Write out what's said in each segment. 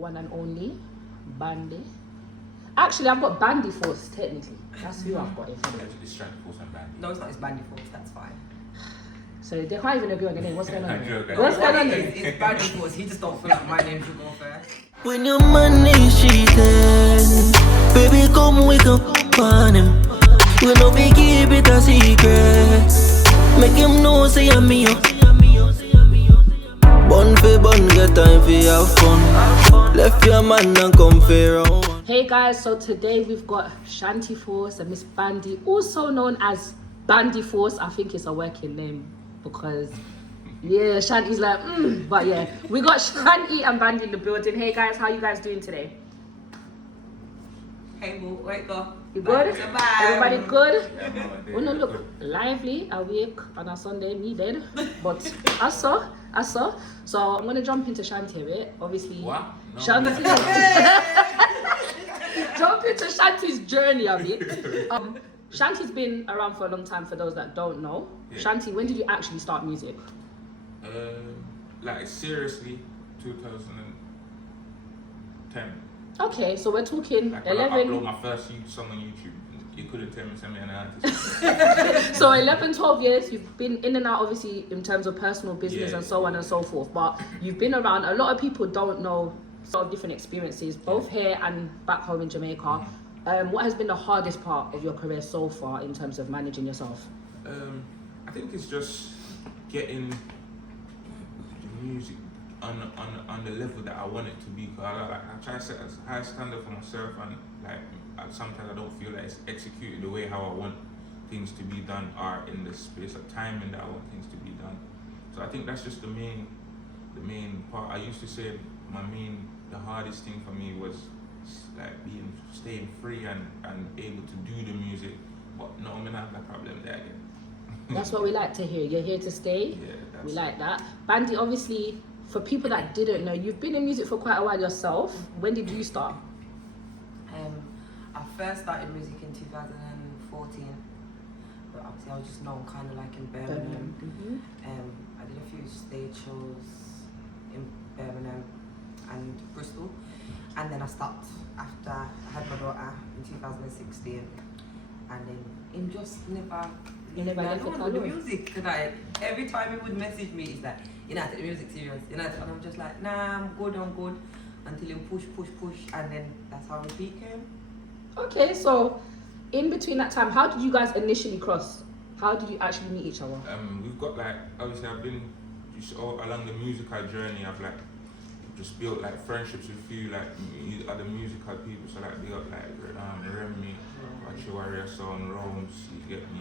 one and only Bandy. Actually, I've got Bandyforce, technically. That's who I've got in front of me. It's Shanti Force and Bandy. No, it's not. It's Bandyforce. That's fine. So they can't even agree on the name. What's going on? What's going on? It's Bandyforce. He just don't feel like my name should go first. When your money cheating, baby, come wake up on him. We no be keep it a secret. Make him know say I'm me. Bun for bun, get time for have fun. Left your man and come for round. Hey guys, so today we've got Shanti Force and Ms Bandy, also known as Bandyforce. I think it's a working name because yeah, Shanti's like but yeah, we got Shanti and Bandy in the building. Hey guys, how you guys doing today? Hey, boo, wake up. You good? Everybody good? Yeah, We no look lively, awake on a Sunday, me dead. But I saw. So I'm gonna jump into Shanti a bit. Obviously, What? No. Shanti. Jump into Shanti's journey a bit. Shanti's been around for a long time. For those that don't know, Yeah. Shanti, when did you actually start music? Like seriously, 2010. Okay, so we're talking Like when I 11. upload my first song on YouTube, you couldn't tell me send me an artist. So 11, 12 years, you've been in and out, obviously, in terms of personal business Yeah. and so on and so forth. But you've been around. A lot of people don't know sort of different experiences, both here and back home in Jamaica. What has been the hardest part of your career so far in terms of managing yourself? I think it's just getting the music on the level that I want it to be. Cause I try to set a high standard for myself, and like sometimes I don't feel like it's executed the way how I want things to be done, or in the space of timing that I want things to be done. So I think that's just the main part. I used to say the hardest thing for me was like staying free and able to do the music, but no, I'm gonna have that problem there again. That's what we like to hear. You're here to stay. Yeah, We like that. Bandy, obviously, for people that didn't know, you've been in music for quite a while yourself. When did you start? I first started music in 2014, but obviously I was just known kind of like in Birmingham. I did a few stage shows in Birmingham and Bristol, and then I stopped after I had my daughter in 2016, and then him just never. You never I left don't it want to do alone? music. Like, every time he would message me, he's like, "You know, take the music serious." You know, and I'm just like, "Nah, I'm good." Until him push, and then that's how we became. Okay, so in between that time, how did you guys initially cross? How did you actually meet each other? We've got like, obviously I've been just all along the musical journey. I've like just built like friendships with few like other musical people. So like they got like Remy, Watch Warrior Son, Rome's, you get me.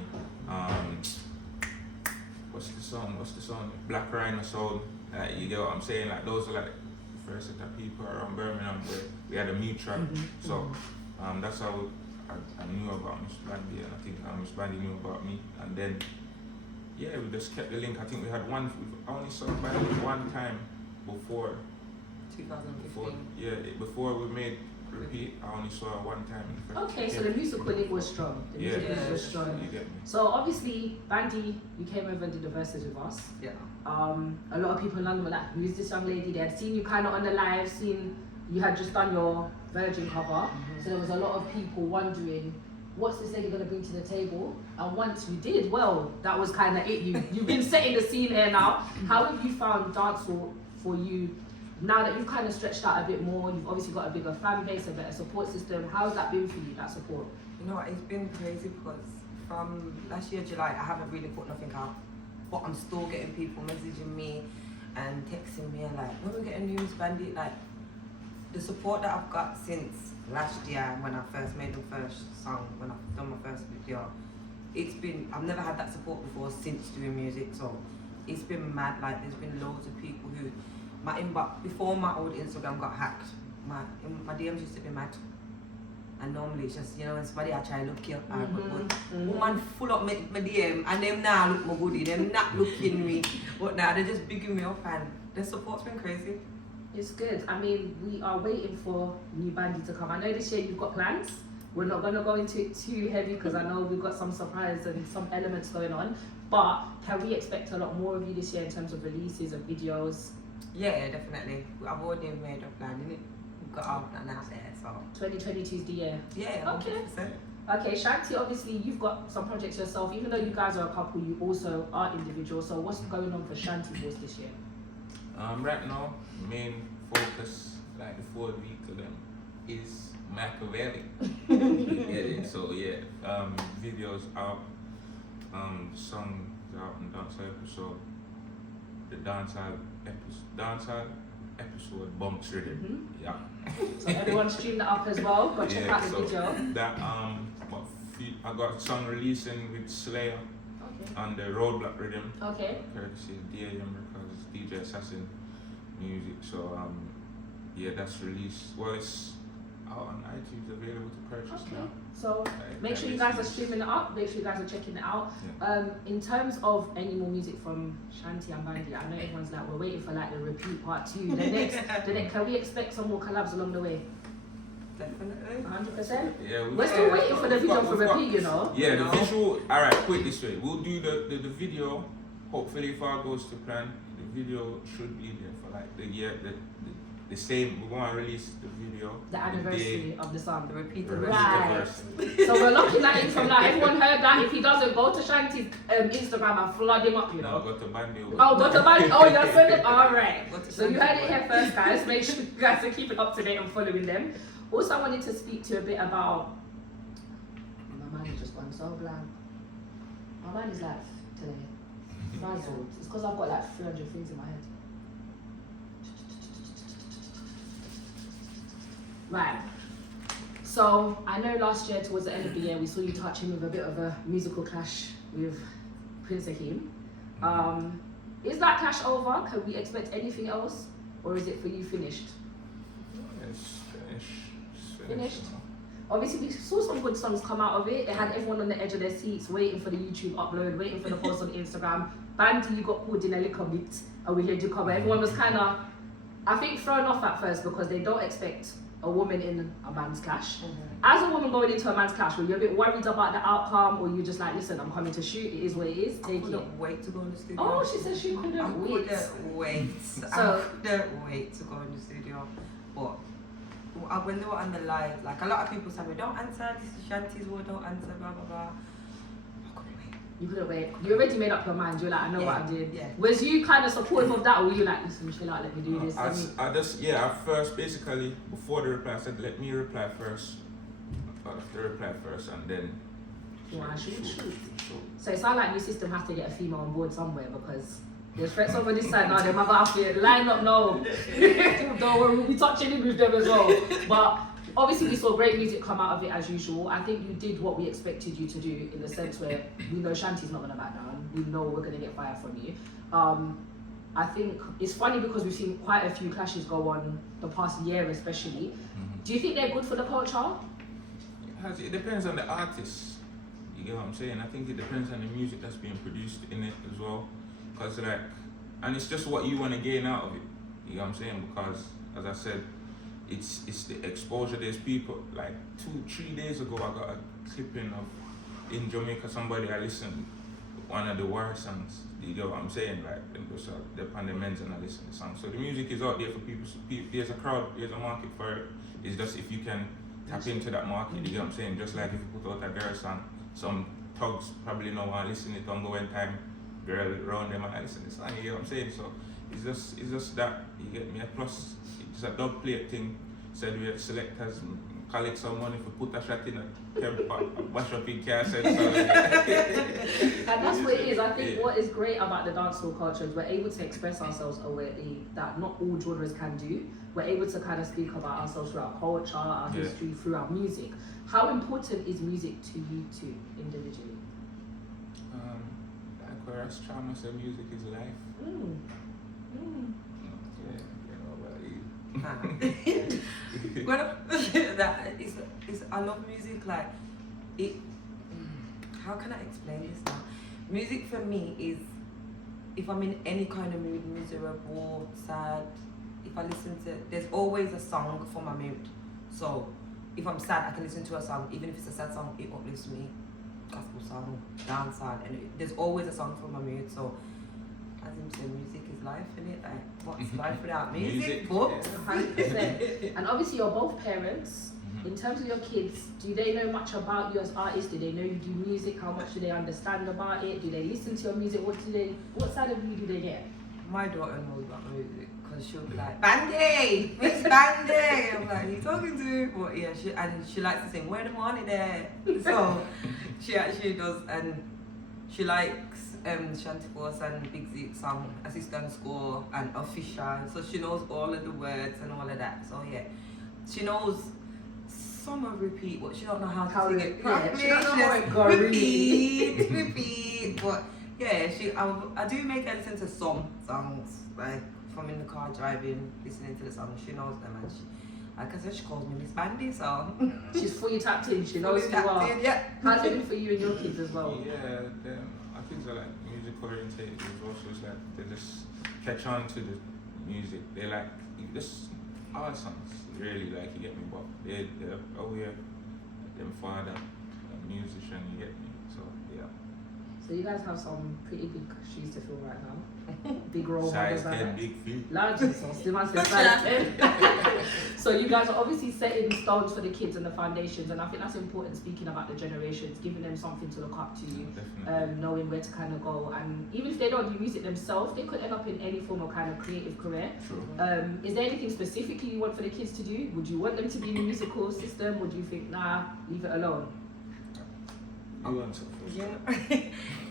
What's the song? Black Rhino Soul. Like, you get what I'm saying? Like those are like the first set of people around Birmingham where we had a mutual. So that's how I knew about Ms Bandy, and I think Ms Bandy knew about me. And then yeah, we just kept the link. I think we only saw Bandy one time before 2015. before we made Repeat. I only saw her one time. Okay, so the musical link was strong. The music link was strong. You get me. So obviously, Bandy, you came over and did the verses with us. Yeah. A lot of people in London were like, "Who's this young lady?" They had seen you kind of on the live, seen you had just done your Virgin cover. So there was a lot of people wondering, what's this lady going to bring to the table? And once you did, well, that was kind of it. You've been setting the scene here now. How have you found dancehall for you? Now that you've kind of stretched out a bit more, you've obviously got a bigger fan base, a better support system. How's that been for you, that support? You know what, it's been crazy because from last year, July, I haven't really put nothing out. But I'm still getting people messaging me and texting me and like, when we get a news Bandy, like the support that I've got since last year when I first made the first song, when I've done my first video, I've never had that support before since doing music. So it's been mad. Like there's been loads of people who, my inbox, before my old Instagram got hacked, my DMs used to be mad. And normally it's just, you know, when somebody I try to look you, woman full up my DM and them now look my goodie, them not looking me. But now they're just bigging me up and the support's been crazy. It's good. I mean, we are waiting for new Bandy to come. I know this year you've got plans. We're not going to go into it too heavy because I know we've got some surprise and some elements going on. But can we expect a lot more of you this year in terms of releases and videos? Yeah, definitely. I've already made a plan, innit? got out and out there. So 2022 is the year. yeah, Okay. 100%. Okay, Shanti, obviously you've got some projects yourself. Even though you guys are a couple, you also are individuals. So what's going on for Shanti Force this year? Right now, main focus, like the forward week of them, is Machiavelli. You get it? So yeah, videos out, songs out and dancehall episode. The dancehall episode bumps rhythm. Yeah. So everyone stream that up as well. Go check out the so video. that I got a song releasing with Slayer Okay. on the Roadblock rhythm. Okay. Courtesy of DAM Records, DJ Assassin Music. So yeah, that's released. Well, it's out on iTunes, available to purchase Okay. now. So make sure you guys are streaming it up. Make sure you guys are checking it out. Yeah. In terms of any more music from Shanti and Bandy, I know everyone's like, we're waiting for like the repeat part 2. The next, can we expect some more collabs along the way? Definitely. 100%. Yeah, We're still waiting for the video for repeat, you know. Yeah, the No. visual. All right, put it this way. We'll do the video. Hopefully, if all goes to plan, the video should be there for like the year. The same. We're going to release the video. The anniversary of the song. The repeat The of rest Right. of the verse. So we're locking that in from now. Everyone heard that. If he doesn't, go to Shanti's Instagram and flood him up, you No, know. go to Bandy. Oh, go to Bandy. Oh, you're sending. All right. Go to So you Shanti heard it Force. here first, guys. Make sure you guys are keeping up to date and following them. Also, I wanted to speak to you a bit about. My mind has just gone so blank. My mind is like today frazzled. It's because I've got like 300 things in my head. Right. So I know last year towards the end of the year we saw you touching with a bit of a musical clash with Prince Akeem. Is that clash over? Can we expect anything else, or is it for you finished? It's finished. Finished? Obviously, we saw some good songs come out of it. It had everyone on the edge of their seats, waiting for the YouTube upload, waiting for the post on Instagram. Bandy, you got pulled in a little bit, and we heard you cover. Everyone was kind of, I think, thrown off at first because they don't expect a woman in a man's clash. As a woman going into a man's clash, were you a bit worried about the outcome, or you just like, listen, I'm coming to shoot, it is what it is, I take it? couldn't wait to go in the studio. Oh, she said she I couldn't wait. couldn't wait. So- I couldn't wait to go in the studio. But when they were on the live, like a lot of people said, "We don't answer. This is Shanti's word. Don't answer." Blah blah blah. I couldn't wait. You couldn't wait. You already made up your mind. You're like, I know what Yeah, I did. yeah. Was you kind of supportive of that, or were you like, listen, chill out, let me do this? I first, basically, before the reply, I said, let me reply first. The reply first, and then. Yeah, shoot. So it sounds like your system has to get a female on board somewhere because there's threats over this side now. They might have to line up now. Don't worry, we'll be touching in with them as well. But obviously, we saw great music come out of it as usual. I think you did what we expected you to do in the sense where we know Shanti's not going to back down. We know we're going to get fire from you. I think it's funny because we've seen quite a few clashes go on the past year, especially. Do you think they're good for the culture? It depends on the artist. You get what I'm saying? I think it depends on the music that's being produced in it as well. Because and it's just what you want to gain out of it. You know what I'm saying? Because as I said, it's the exposure. There's people like 2-3 days ago I got a clipping of in Jamaica somebody I listened one of the war songs. You get what I'm saying? Like it was the Pandemens and I listened to the song. So the music is out there for people. There's a crowd, there's a market for it. It's just if you can tap into that market, you get what I'm saying? Just like if you put out a girl song, some thugs probably know want to listen to it on going time. Girl around them and I listen to the song, you get what I'm saying? So it's just that, you get me? Plus it's a dub plate thing. Said we have selectors collect some money for put a shot in a temper, bash up in cassette. And that's what it is. I think what is great about the dancehall culture is we're able to express ourselves a way that not all genres can do. We're able to kind of speak about ourselves through our culture, our history, through our music. How important is music to you two individually? Like where Charma said, music is life. Well, I love music. Like it. How can I explain this now? Music for me is if I'm in any kind of mood, miserable, sad. If I listen to, there's always a song for my mood. So if I'm sad, I can listen to a song, even if it's a sad song, it uplifts me. Gospel song, dance song, and there's always a song for my mood. So as him say, music is life, innit? Like, what's life without music? Music, Books? 100%. And obviously you're both parents. In terms of your kids, do they know much about you as artists? Do they know you do music? How much do they understand about it? Do they listen to your music? What side of you do they get? My daughter knows about music because she'll be like, Bandy! Ms Bandy! I'm like, who you talking to? But yeah, she likes to sing, where the money there? So she actually does, and she likes Shanti Force and Big Z song, Assistant Score and Official. So she knows all of the words and all of that. So yeah, she knows some of repeat, but she don't know how to sing it properly. She don't know how it goes. Repeat. But yeah, I do make her listen to some songs, like from in the car driving, listening to the songs. She knows them, and like I said, she calls me Ms Bandy, so she's fully tapped in. She knows who you are. Yeah. How's it been for you and your kids as well? Yeah, our kids are like music orientated as well, so it's like they just catch on to the music. They like just our songs, really, like, you get me, but they're oh yeah, them father, a musician, you get me, so yeah. So you guys have some pretty big shoes to fill right now. Big role Size models. 10, big feet. Large and so still man says size 10. So you guys are obviously setting stones for the kids and the foundations, and I think that's important, speaking about the generations, giving them something to look up to, Definitely. knowing where to kind of go, and even if they don't do music themselves, they could end up in any form of kind of creative career. True. Is there anything specifically you want for the kids to do? Would you want them to be in the musical system? Would you think, nah, leave it alone? You want to first? Yeah.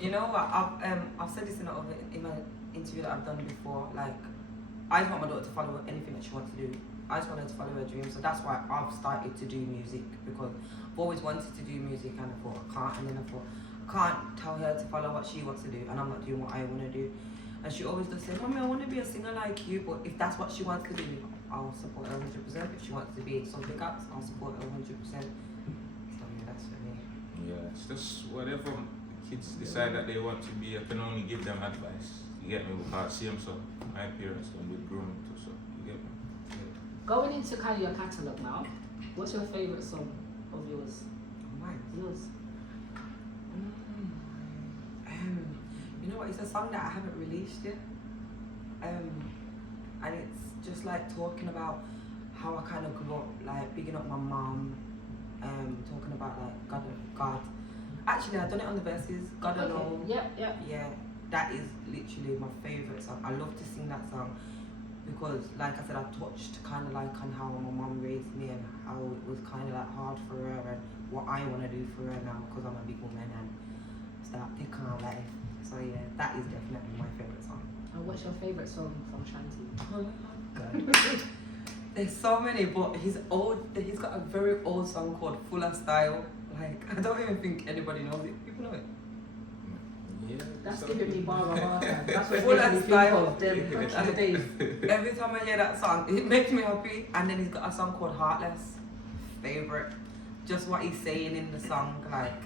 You know what? I've said this in an interview that I've done before. Like, I just want my daughter to follow anything that she wants to do. I just want her to follow her dreams. So that's why I've started to do music, because I've always wanted to do music, and I thought I can't. And then I thought I can't tell her to follow what she wants to do, and I'm not doing what I want to do. And she always does say, "Mommy, I want to be a singer like you." But if that's what she wants to do, I'll support her 100%. If she wants to be something else, I'll support her 100%. So yeah, that's for me. Yeah, it's just whatever kids decide that they want to be, I can only give them advice. You get me? Because I see them, so my parents don't get grown too, so you get me? Going into kind of your catalogue now, what's your favourite song of yours? Mine. Yours. You know what? It's a song that I haven't released yet. And it's just like talking about how I kind of grew up, like bigging up my mum, talking about like God. Actually, I've done it on the verses. God alone. Yeah. Yeah, that is literally my favourite song. I love to sing that song because, like I said, I touched kind of like on how my mum raised me and how it was kind of like hard for her, and what I want to do for her now because I'm a big woman and start taking her life. So yeah, that is definitely my favourite song. And what's your favourite song from Shanti? Oh God. There's so many, but he's got a very old song called Full of Style. Like, I don't even think anybody knows it. People know it. Yeah. That's giving me bar of hard time. That's what Full makes of me think style. of them back in the days. Every time I hear that song, it makes me happy. And then he's got a song called Heartless. Favourite. Just what he's saying in the song, like,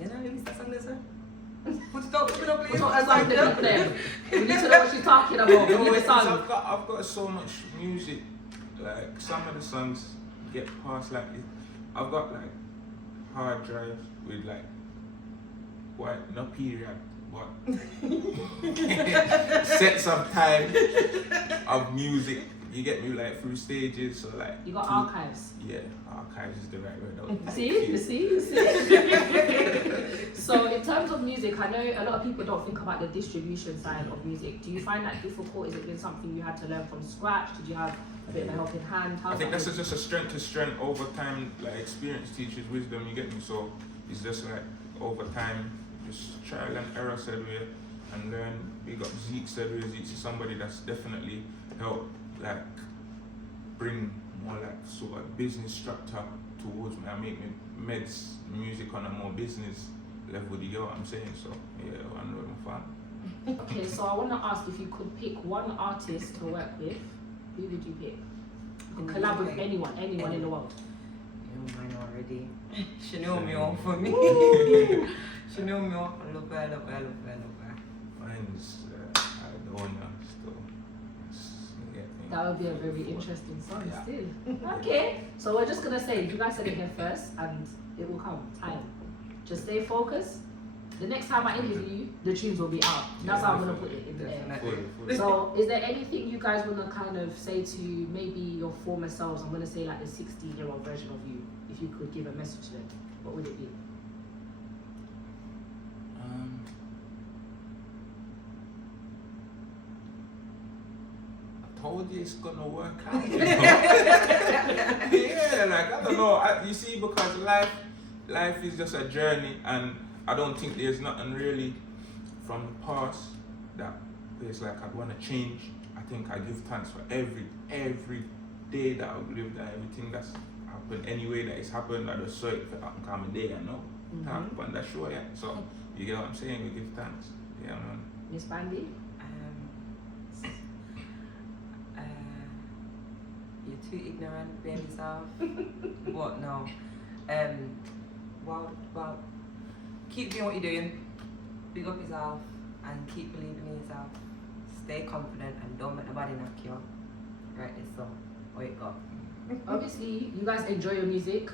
you know, who's that song there, sir? Put it up, please. What's what song did you play? We need to know what she's talking about. We need the song. I've got so much music, like some of the songs get past, like I've got like hard drives with like what, no period, but sets of time of music. You get me, like through stages, so like You got archives. Yeah, archives is the right word. See. So in terms of music, I know a lot of people don't think about the distribution side of music. Do you find that difficult? Is it been something you had to learn from scratch? Did you have a bit of a helping hand? I think that's just a strength to strength over time. Like experience teaches wisdom. You get me? So it's just like over time, just trial and error said way and learn. We got Zeke said way. Zeke is somebody that's definitely helped like bring more like sort of business structure towards me. I make me meds music on a more business level. Do you get what I'm saying? So yeah, I know I'm fan. Okay, so I want to ask, if you could pick one artist to work with, who would you pick? You can collab with anyone in the world. You know mine already. She know me all for me. She know me all. I love her. Mine's Adonia still. That would be a very interesting song Yeah. still. Okay, so we're just gonna say, you guys said it here first, and it will come. Time. Just stay focused, the next time I interview you, the tunes will be out. That's how I'm gonna put it in there. Fully. So, is there anything you guys wanna kind of say to maybe your former selves? I'm gonna say like the 16-year-old version of you. If you could give a message to them, what would it be? I told you it's gonna work out. You know? Yeah, like I don't know. You see, because life is just a journey, and I don't think there's nothing really from the past that is like I'd want to change. I think I give thanks for every day that I've lived and everything that's happened. Any way that it's happened, I just saw it for that come a day. I know. But that's sure, yeah. So you get what I'm saying? We give thanks. Yeah, man. Ms Bandy? You're too ignorant, being yourself. What? No. Well, keep doing what you're doing. Big up yourself and keep believing in yourself. Stay confident and don't let nobody knock you. Right, this song. Wake up. Obviously, you guys enjoy your music.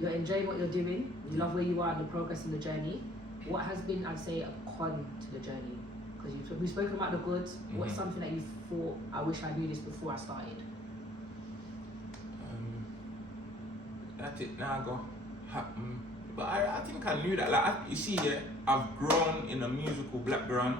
You're enjoying what you're doing. You love where you are and the progress in the journey. What has been, I'd say, a con to the journey? Because we've spoken about the goods. What's something that you thought, I wish I knew this before I started? That it now go happen. But I think I knew that. Like you see, yeah, I've grown in a musical background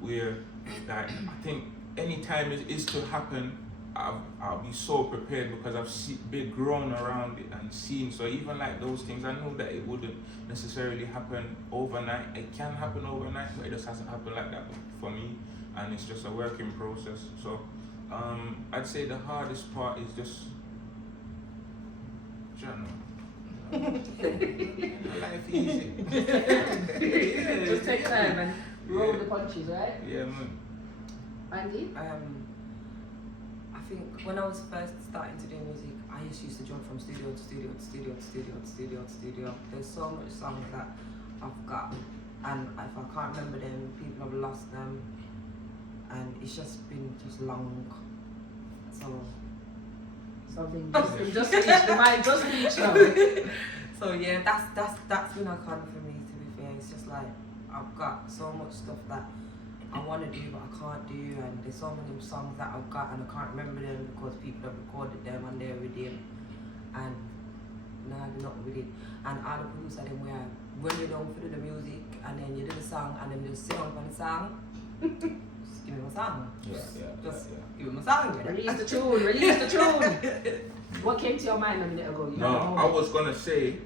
where, like, I think any time it is to happen, I'll be so prepared because I've been grown around it and seen. So even like those things, I know that it wouldn't necessarily happen overnight. It can happen overnight, but it just hasn't happened like that for me. And it's just a working process. So I'd say the hardest part is just life easy. Just take time and roll the punches, right? Yeah, man. Andy? I think when I was first starting to do music, I just used to jump from studio to studio to studio to studio to studio to studio. There's so much songs that I've got, and if I can't remember them, people have lost them, and it's just been long. So. Something just reached the mind, just reached out. So yeah, that's been a con for me, to be fair. It's just like I've got so much stuff that I want to do but I can't do, and there's so many songs that I've got and I can't remember them because people have recorded them and they're with them, and now they're not with it. And all the producer them where when you don't do the music and then you do the song and then you sing on the song. Just give me my song. Just give me my song. Release the tune. What came to your mind a minute ago? No, I was gonna say,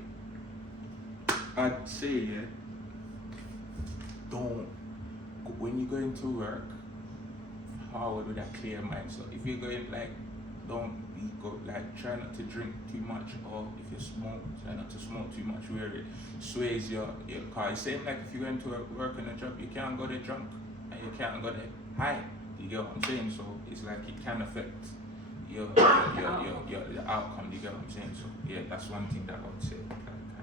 I'd say, yeah, when you're going to work, forward with a clear mind. So if you're going try not to drink too much, or if you smoke, try not to smoke too much where it sways your car. It's same like if you're going to work in a job, you can't go there drunk and you can't go there high. You get what I'm saying? So it's like it can affect your outcome. You get what I'm saying? So yeah, that's one thing that I would say.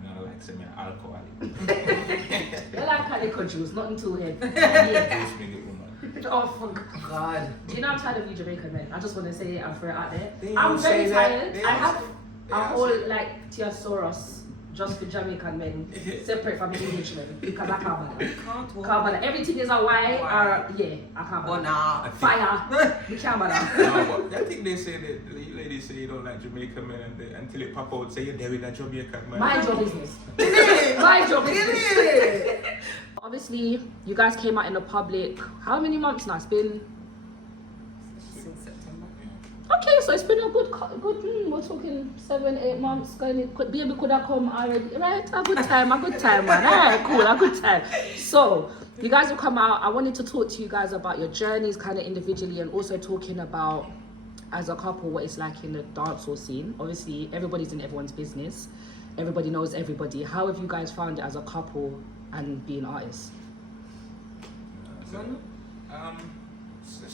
I like saying alcoholic. You like alcoholic juice, not until head. Oh, fuck God. Do you know I'm tired of you Jamaican men? I just want to say it and throw it out there. I'm very tired. I have a whole like Theosaurus just for Jamaican men, separate from the Englishmen, because I can't bother. Everything is a why or yeah, I can't bother. Nah. Fire, we can't bother. No, but I think they say that the ladies say you don't like Jamaican men, and until it pop out, say you're there with a Jamaican man. Mind your business. Mind your business. Obviously, you guys came out in the public. How many months now? It's been. Since September. Okay, so it's been a good. We're talking 7-8 months. Baby could have come already, right? A good time, man. Alright, cool, a good time. So you guys will come out. I wanted to talk to you guys about your journeys, kind of individually, and also talking about as a couple what it's like in the dancehall scene. Obviously, everybody's in everyone's business. Everybody knows everybody. How have you guys found it as a couple and being artists?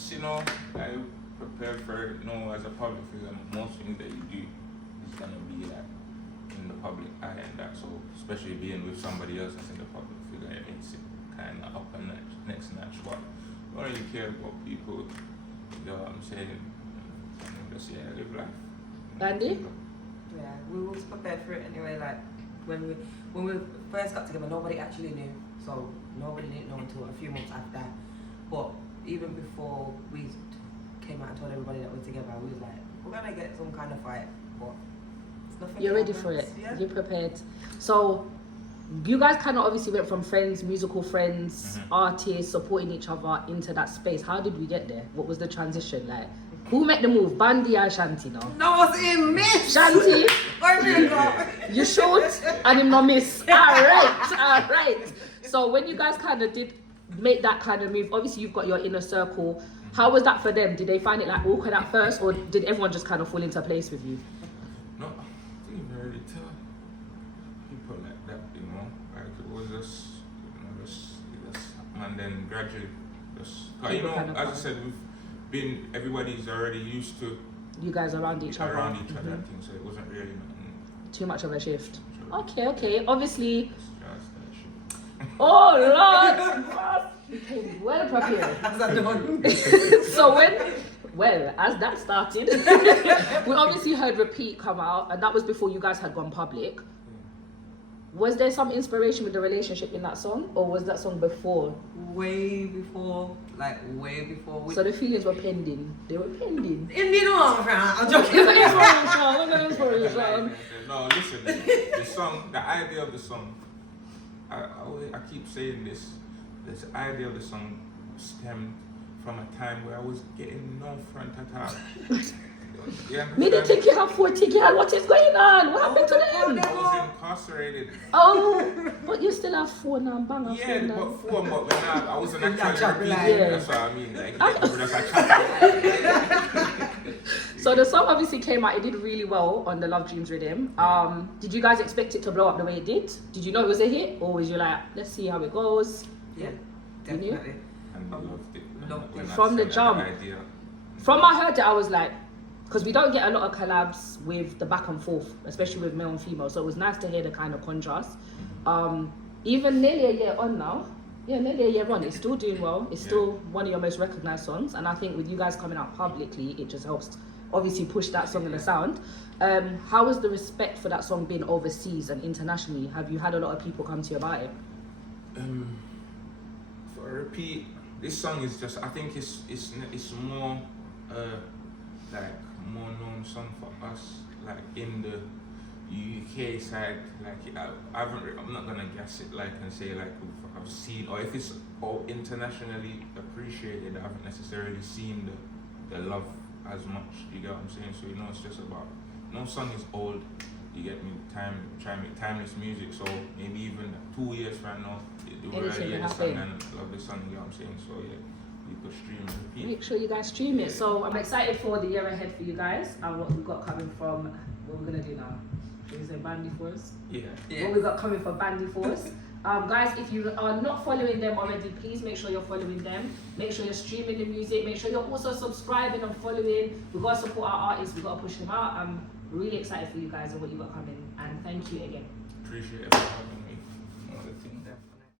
You know, I prepare for, you know, as a public figure, most things that you do is gonna be like in the public eye and that. So especially being with somebody else that's in the public figure, it makes it kind of up and next notch. But I don't really care about people. You know what I'm saying? Just live life. Bandy? Yeah, we was prepared for it anyway. Like when we first got together, nobody actually knew. so nobody didn't know until a few months after that. But even before we came out and told everybody that we're together, we was like, we're gonna get some kind of fight, but it's nothing. You're ready for it. Yeah. You're prepared. So you guys kind of obviously went from friends, musical friends, artists, supporting each other into that space. How did we get there? What was the transition like? Who made the move, Bandy or Shanti now? No, it's in miss. Shanti, Where you go? you shoot and him no miss. Alright. So when you guys kind of did make that kind of move, obviously you've got your inner circle. How was that for them? Did they find it like awkward at first, or did everyone just kind of fall into place with you? No, I think you really tell people like that, you know. Like it was just, you know, just and then gradually just, cause, you know, Kind of as I fun. said, everybody's already used to You guys around each other. and things, so it wasn't really nothing. Too much of a shift. So Okay. Obviously. it's just that shit. Oh Lord! You came well prepared. So as that started, we obviously heard Repeat come out, and that was before you guys had gone public. Was there some inspiration with the relationship in that song, or was that song before? Way before. So the feelings were pending. They were pending. I'm joking. Inspiration. No, listen, the song, the idea of the song, I keep saying this, the idea of the song stemmed from a time where I was getting no front at all. Me they think you have 40 girl. What is going on? What happened to them? I was incarcerated. Oh, but you still have 4 now, bang a Yeah, 4 now. but 4, but when I wasn't actually chat repeating, line. that's what I mean. Like, that's a chat. So the song obviously came out, it did really well on the Love Dreams rhythm. Did you guys expect it to blow up the way it did? Did you know it was a hit, or was you like, let's see how it goes? Yeah, You knew? definitely. And I loved it. Loved When it. I From the said jump. that idea. From I heard it, I was like, because we don't get a lot of collabs with the back and forth, especially with male and female. So it was nice to hear the kind of contrast. Even nearly a year on now, nearly a year on, it's still doing well. It's still one of your most recognized songs. And I think with you guys coming out publicly, it just helps obviously push that song and the sound. How has the respect for that song been overseas and internationally? Have you had a lot of people come to you about it? For a Repeat, this song is just, I think it's more like more known song for us, like in the UK side. Like I'm not gonna guess it like and say like I've seen, or if it's all internationally appreciated, I haven't necessarily seen the love as much. You get what I'm saying? So you know, it's just about, no song is old. You get me? Try make timeless music. So maybe even 2 years from now, they will already hear the song and love the song. You know what I'm saying? So yeah. People stream and repeat. Make sure you guys stream it. So I'm excited for the year ahead for you guys and what we've got coming from, what we're gonna do now. Is it Bandyforce? Yeah. What we've got coming for Bandyforce. Guys, if you are not following them already, please make sure you're following them. Make sure you're streaming the music. Make sure you're also subscribing and following. We've got to support our artists. We've got to push them out. I'm really excited for you guys and what you've got coming. And thank you again. Appreciate it for having me. All the thing there.